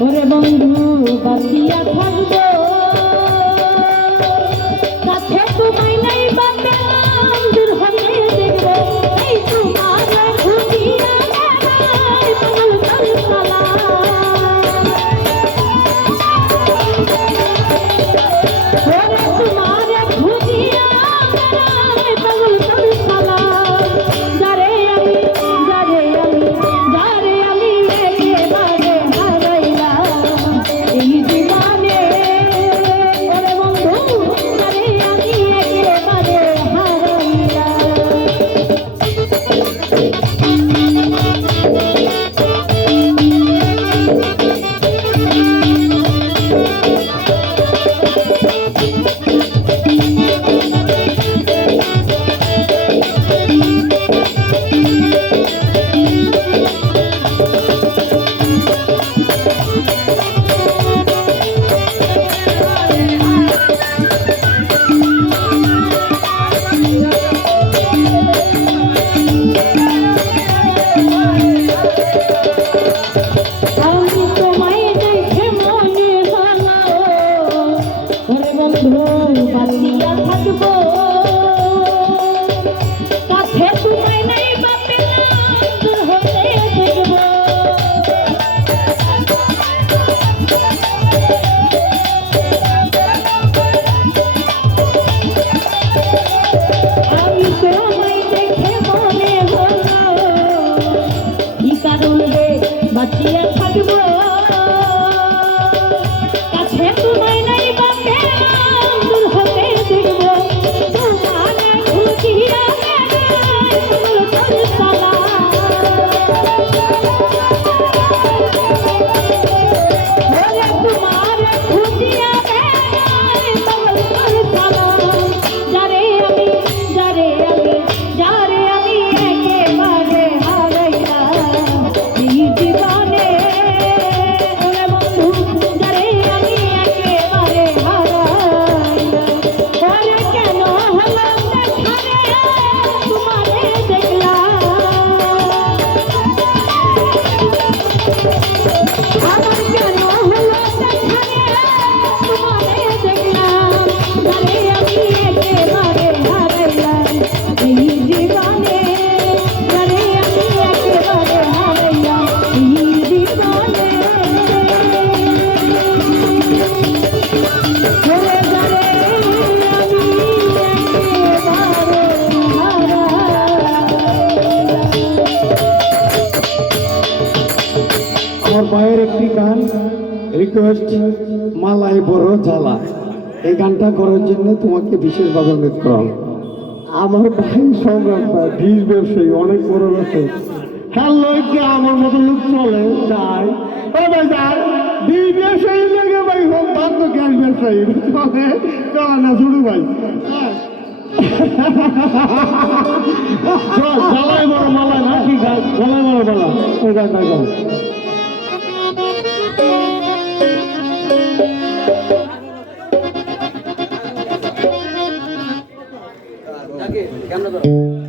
ওরে বন্ধু বাঁচিয়া থাকব। রিকোয়েস্ট মালাই বড় জ্বালা। এই গানটা করার জন্য তোমাকে বিশেষভাবে অনুরোধ করা আমার ভাই সম্রাট ভাই বীজ ব্যবসায়ী, অনেক বড় ব্যবসায়ী হ্যালো কি আমার মতো লোক চলে যাই ও ভাই, যাই। বীজ ব্যবসায়ী লাগে ভাই, হোক, বাদ তো গ্যাস ব্যবসায়ী। চলে না শুরু ভাই। জ্বালাই বড় মালা না গান? জ্বালাই বড় মালা। ওই গানটা গাও। কেমন